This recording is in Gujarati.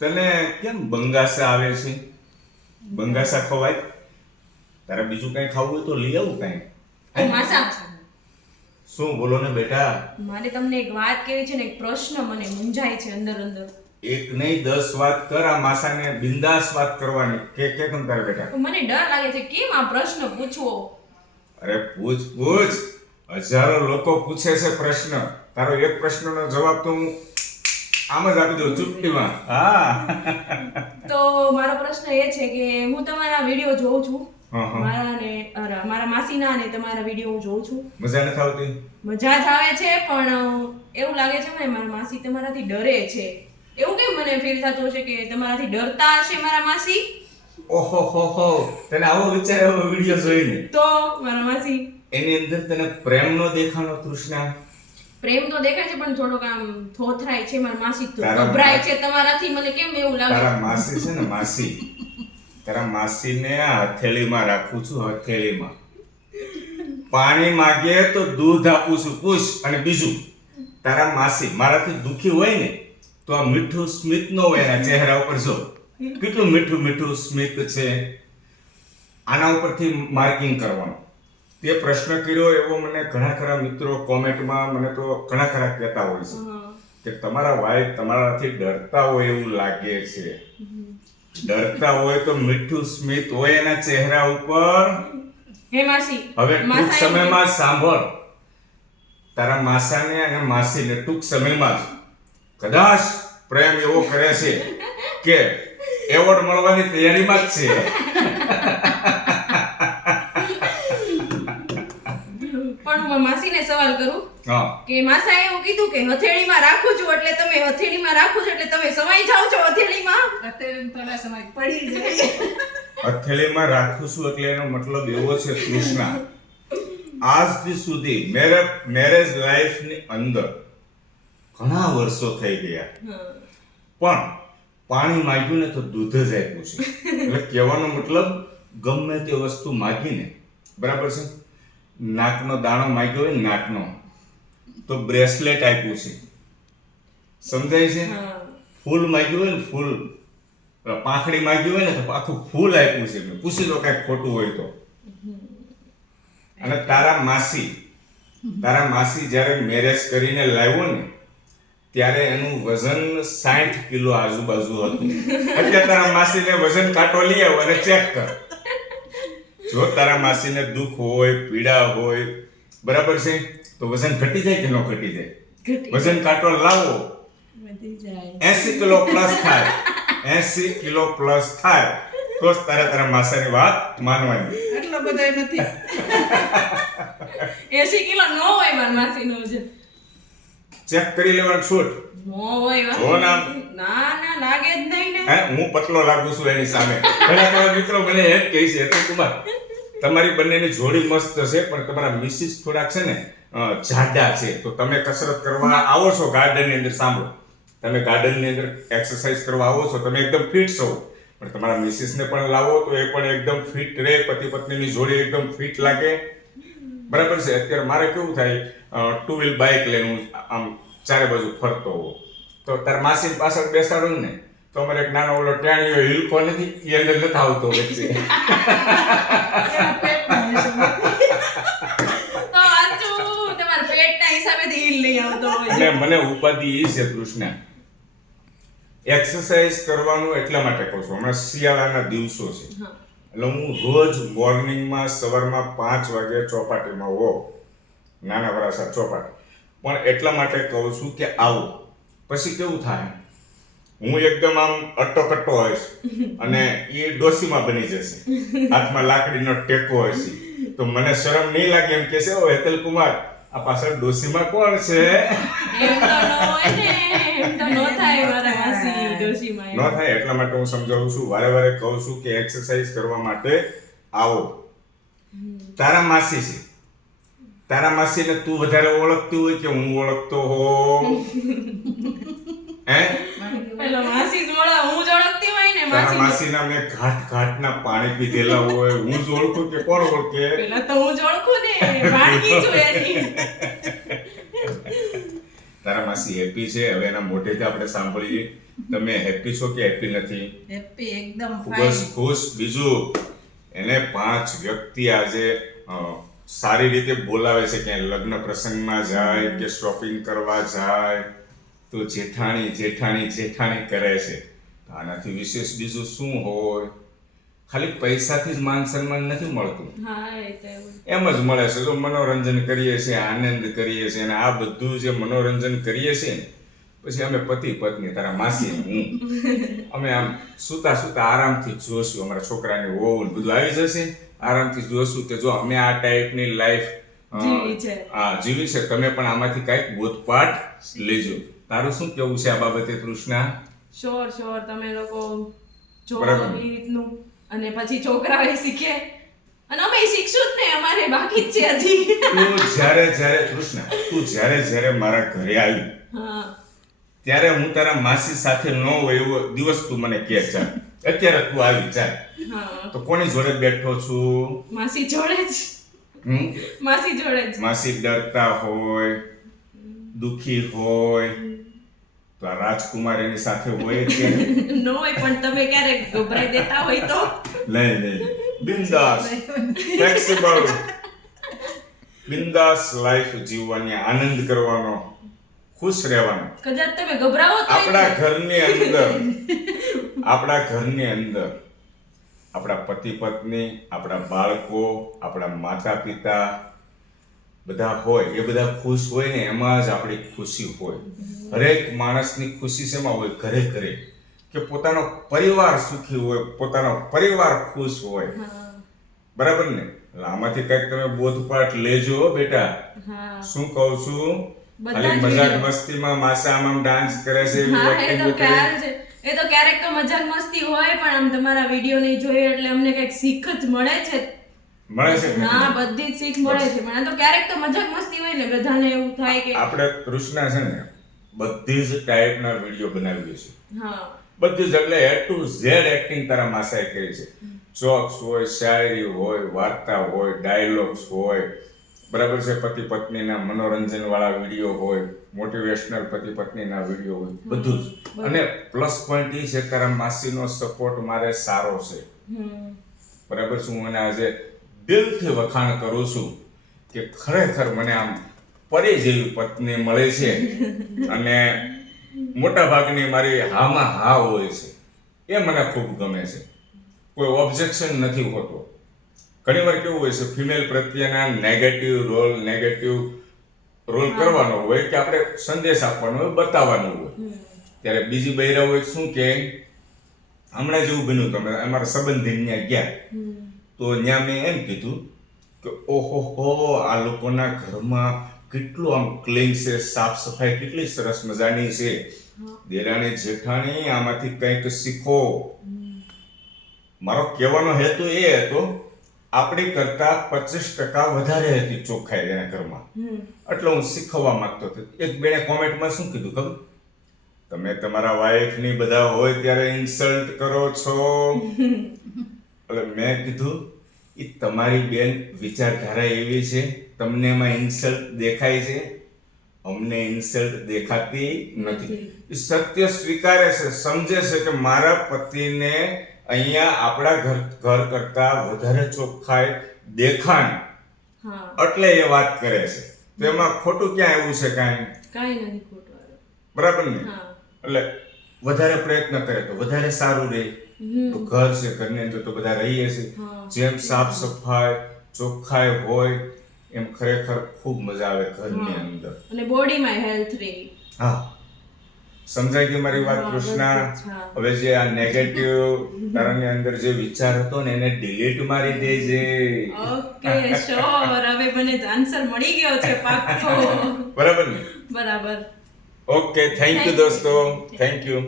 તને કેમ બંગાસા આવે છે? બંગાસા ખવાય? તારે બીજું કઈ ખાવું હોય તો લઈ આવું કઈ. ઓ માસા, શું બોલો ને બેટા? મારે તમને એક વાત કહેવી છે ને, એક પ્રશ્ન મને મૂંઝાય છે અંદર અંદર. એક નહીં 10 વાત કર. આ માસાને બિંદાસ વાત કરવાની. કે કેમ તારે બેટા? તો મને ડર લાગે છે કેમ આ પ્રશ્ન પૂછવો. અરે પૂછ. હજારો લોકો પૂછે છે પ્રશ્ન. તારો એક પ્રશ્નનો જવાબ તો હું આમ જ આપી દઉં ચૂપટીમાં. હા. તો મારો પ્રશ્ન એ છે કે હું તમારા વિડીયો જોઉં છું. હા, હા. મારા માસીના અને તમારા વિડીયો હું જોઉં છું. મજા નથી આવતી? મજા જ આવે છે, પણ એવું લાગે છે ને મારા માસી તમારાથી ડરે છે. એવું કેમ મને ફીલ થતું હશે કે તમારાથી ડરતા હશે મારા માસી? ઓહો હો, તને આવો વિચાર આવ્યો વિડીયો જોઈને? તો મારા માસી એની અંદર તને પ્રેમ નો દેખાણો તૃષ્ણા? પ્રેમ તો દેખાય છે, પણ થોડોક આમ થોથરાય છે મારા માસી. તો તારા ગભરાય છે તમારાથી. મને કેમ એવું લાગે? તારા માસી છે ને, માસી, તારા માસીને આ હથેળીમાં રાખું છું. હથેળીમાં પાણી માંગે તો દૂધ આપું છું. પૂછ. અને બીજું, તારા માસી મારાથી દુખી હોય ને તો આ મીઠું સ્મિત નો હોય એના ચહેરા ઉપર. જો કેટલું મીઠું મીઠું સ્મિત છે. આના ઉપરથી માર્કિંગ કરવાનું. તે પ્રશ્ન કર્યો એવો મને ઘણા ખરા મિત્રો કોમેન્ટમાં મને તો ઘણા ખરા કહેતા હોય છે કે તમારા વાઈફ તમારાથી ડરતા હોય એવું લાગે છે. ડરતા હોય તો મીઠું સ્મિત હોય એના ચહેરા ઉપર. હે માસી, હવે ટૂંક સમયમાં સાંભળ, તારા માસાને અને માસીને ટૂંક સમયમાં જ કદાચ પ્રેમ એવો કરે છે કે એવોર્ડ મળવાની તૈયારીમાં જ છે. પણ હું માસીને સવાલ કરું હા, કે માસા એવું કીધું કે હથેળીમાં રાખું છું એટલે તમે હથેળીમાં રાખું છું એટલે તમે સમાઈ જાઓ છો હથેળીમાં? થોડા સમય પડી જાય. હથેળીમાં રાખું છું એટલે એનો મતલબ એવો છે કૃષ્ણા, આજથી સુધી મેરેજ લાઈફની અંદર ઘણા વર્ષો થઈ ગયા, પણ પાણી માંગ્યું ને તો દૂધ જ આપ્યું છે. એટલે કહેવાનો મતલબ ગમે તે વસ્તુ માગીને, બરાબર છે, નાકનો દાણો માંગ્યો હોય ને નાકનો, તો બ્રેસલેટ આપ્યું છે. સમજાય છે? ફૂલ માંગ્યું હોય ને ફૂલ, પાંખડી માંગી હોય ને તો આખું ફૂલ આપ્યું છે. મેં પૂછી લો કાંઈક ખોટું હોય તો. અને તારા માસી જ્યારે મેરેજ કરીને લાવ્યો ને ત્યારે એનું વજન 60 કિલો આજુબાજુ હતું. અત્યારે તારા માસીને વજન કાંટો લઈ આવ અને ચેક કર. જો તારા માસીને દુઃખ હોય, પીડા હોય, બરાબર છે, તો વજન ઘટી જાય કે ન ઘટી જાય? વજન કાંટો લાવો, વધી જાય. 80 કિલો પ્લસ થાય, 80 કિલો પ્લસ થાય તો જ તારા માસાની વાત માનવાની. એટલો બધો નથી. 80 કિલો નો હોય મારા માસીનો વજન. ચેક કરી લેવાનું. છૂટ નો હોય. હો ના? ના લાગે જ નહીં ને. હે, હું પતલો લાગુ છું એની સામે. ઘણા ખરા મિત્રો મને એમ કહે છે, અતુલ કુમાર તમારી બંનેની જોડી મસ્ત છે, પણ તમારા મિસિસ થોડાક છે ને જાડા છે, તો તમે કસરત કરવા આવો છો ગાર્ડનની અંદર. સાંભળો, તમે ગાર્ડનની અંદર એક્સરસાઇઝ કરવા આવો છો, તમે એકદમ ફિટ છો, પણ તમારા મિસિસને પણ લાવો તો એ પણ એકદમ ફિટ રહે, પતિ પત્નીની જોડી એકદમ ફિટ લાગે. બરાબર છે? અત્યારે મારે કેવું થાય, 2 વ્હીલ બાઇક લઈને હું આમ ચારે બાજુ ફરતો હોઉં, તો તાર માસી પાછળ બેસાડું ને તો અમારે એક નાનો ઓલો ટેણીયો હિલકો નથી, એ અંદર નથી આવતો વચ્ચે. તો આચું તમારા પેટના હિસાબેથી હિલ નહીં આવતો હોય. અને મને ઉપાધિ એ છે કૃષ્ણ, એક્સરસાઇઝ કરવાનું એટલા માટે કહું છું. હમણાં શિયાળાના દિવસો છે એટલે હું રોજ મોર્નિંગમાં સવારમાં 5 વાગે ચોપાટીમાં હોઉં, નાના વરાસા ચોપાટી. પણ એટલા માટે કહું છું કે આવું પછી કેવું થાય, હું એકદમ આમ અટ્ટોકટ્ટો હોઈશ અને એ ડોસીમાં બની જશે, હાથમાં લાકડીનો ટેકો હશે, તો મને શરમ નહીં લાગે. એમ કહેશે, ઓ હેતલ કુમાર, આ પાછળ ડોસીમાં કોણ છે? એમ તો નો હોય ને, એમ તો નો થાય મારા માસી ડોશીમાં. ન થાય એટલા માટે હું સમજાવું છું, વારે વારે કહું છું કે એક્સરસાઇઝ કરવા માટે આવો. તારા માસી છે, તારા માસીને તું વધારે ઓળખતી હોય કે હું ઓળખતો હો? હે, પેલો માસી જ હું જ ઓળખતી હોય ને. તારા માસીના મેં ઘાટના પાણી પીધેલા હોય, હું જ ઓળખું કે કોણ ઓળખે? પેલા તો હું જ ઓળખું ને, ભાણકી છું એની. તારા માસી હેપી છે. હવે એના મોઢેથી આપણે સાંભળીએ તમે હેપી છો કે હેપી નથી? હેપી એકદમ ખૂબ જ ફાઇન. ખુશ. બીજું એને 5 વ્યક્તિ આજે સારી રીતે બોલાવે છે કે લગ્ન પ્રસંગમાં જાય કે શોપિંગ કરવા જાય તો જેઠાણી જેઠાણી જેઠાણી કરે છે. આનાથી વિશેષ બીજું શું હોય? ખાલી પૈસાથી જ માન સન્માન નથી મળતું, હા એ તો એવું. એમ જ મળે છે. જો મનોરંજન કરીએ છીએ, આનંદ કરીએ છીએ, અને આ બધું જે મનોરંજન કરીએ છીએ ને, પછી અમે પતિ પત્ની, તારા માસી ને હું, અમે આમ સુતા સુતા આરામથી જોશું. અમારા છોકરાની વહુ ને બધું આવી જશે, આરામથી જોશું કે જો અમે આ ટાઈપની લાઈફ જીવી છે. જીવી છે. તમે પણ આમાંથી કાંઈક બોધપાઠ લેજો. તારું શું કેવું છે આ બાબતે તૃષ્ણા? શ્યોર તમે લોકો જો બરાબર. એ રીતનું, અને પછી છોકરાઓ શીખે અને અમે શીખશું જ ને, અમારે બાકી જ છે હજી. તું જ્યારે તૃષ્ણા, તું જ્યારે મારા ઘરે આવી હા ત્યારે હું તારા માસી સાથે ન હોય એવો દિવસ તું મને કહે. ચાલ અત્યારે તું આવી ચાલ, હા તો કોની જોડે બેઠો છું? માસી જોડે જ. માસી જોડે જ. માસી ડરતા હોય, દુખી હોય તો આ રાજકુમાર એની સાથે હોય કે ન હોય, પણ તમે ક્યારેક ગભરાઈ દેતા હોય તો નહીં બિંદાસ ફ્લેક્સિબલ બિંદાસ લાઈફ જીવવાની, આનંદ કરવાનો, ખુશ રહેવાનો. કદાચ તમે ગભરાવો તો આપણા ઘરની અંદર આપણા પતિ પત્ની, આપણા બાળકો, આપણા માતા પિતા બધા હોય, એ બધા ખુશ હોય ને એમાં જ આપણી ખુશી હોય. હરેક માણસની ખુશી શેમાં હોય? ઘરે ઘરે, કે પોતાનો પરિવાર સુખી હોય, પોતાનો પરિવાર ખુશ હોય. હા બરાબર ને? એટલે આમાંથી કંઈક તમે બોધપાઠ લેજો હો બેટા. હા શું કહું છું? બધા ખાલી જ મજાક લેજો. મસ્તીમાં માસા આમ ડાન્સ કરે છે, એવી હા એ acting તો કરે. ખ્યાલ છે. એ તો ક્યારેક તો મજાક મસ્તી હોય, પણ આમ તમારા વિડીયો નહીં જોઈએ એટલે અમને કઈક શીખ જ મળે છે. મળે છે ને? હા બધી જ શીખ મળે છે, પણ આ તો ક્યારેક તો મજાક મસ્તી હોય ને, બધાને એવું થાય કે આપણે કૃષ્ણા છે ને બધી જ ટાઈપના વિડીયો બનાવીએ છીએ. હા બધી જ, એટલે A to Z એક્ટિંગ તારા માસાએ કરી છે. જોક્સ હોય, શાયરી હોય, વાર્તા હોય, ડાયલોગ્સ હોય, બરાબર છે, પતિ પત્નીના મનોરંજન વાળા વિડીયો હોય, મોટિવેશનલ પતિ પત્નીના વિડીયો હોય, બધું જ. અને પ્લસ પોઈન્ટ એ છે તારા માસીનો સપોર્ટ મારે સારો છે. હમ બરાબર છે. હું એને આજે દિલથી વખાણ કરું છું કે ખરેખર મને આમ પરી જેવી પત્ની મળે છે, અને મોટા ભાગની મારી હામાં હા હોય છે. એ મને ખૂબ ગમે છે. કોઈ ઓબ્જેક્શન નથી હોતો. ઘણી વાર કેવું હોય છે, ફિમેલ પ્રત્યેના નેગેટિવ રોલ કરવાનો હોય કે આપણે સંદેશ આપવાનો હોય, બતાવવાનું હોય. ત્યારે બીજી બૈરા હોય શું કે હમણાં જેવું બન્યું, તમે અમારા સંબંધી ત્યાં ગયા તો ત્યાં મેં એમ કીધું કે ઓહો આ લોકોના ઘરમાં કેટલું આમ ક્લીન છે, સાફ સફાઈ કેટલી સરસ મજાની છે. દેરાણી જેઠાણી આમાંથી કંઈક શીખો. મારો કહેવાનો હેતુ એ હતો, આપણી કરતા 25% વધારે હતી ચોખ્ખાઈ એના ઘરમાં. એટલે હું શીખવવા માંગતો હતો. એક બેને કોમેન્ટમાં શું કીધું ખબર? તમે તમારા વાઈફની બધા હોય ત્યારે ઇન્સલ્ટ કરો છો. એટલે મેં કીધું એ તમારી બેન વિચારધારા એવી છે, તમને એમાં ઇન્સલ્ટ દેખાય છે, અમને ઇન્સલ્ટ દેખાતી નથી. એ સત્ય સ્વીકારે છે, સમજે છે કે મારા પતિને અહીંયા આપણા ઘર કરતા વધારે ચોખ્ખાઈ દેખાય, હા એટલે એ વાત કરે છે. તો એમાં ખોટું ક્યાં એવું છે? કાઈ નથી ખોટું. બરાબર ને? હા એટલે વધારે પ્રયત્ન કરે તો વધારે સારું રહે. તો ઘર છે, ઘરની અંદર તો બધા રહીએ છીએ. હા. જેમ સાફ સફાઈ ચોખ્ખાઈ હોય એમ ખરેખર ખૂબ મજા આવે ઘરની અંદર. અને બોડીમાં હેલ્થ રહે. હા, સમજાય ગઈ મારી વાત હા, કૃષ્ણા? બરાબર છે, હા. હવે જે આ નેગેટિવ તારાની અંદર જે વિચાર હતો ને એને ડિલીટ મારી દેજે. Okay sure. હવે મને આન્સર મળી ગયો છે પાક્કો. બરાબર ને? બરાબર. ઓકે, થેન્ક યુ દોસ્તો, થેન્ક યુ.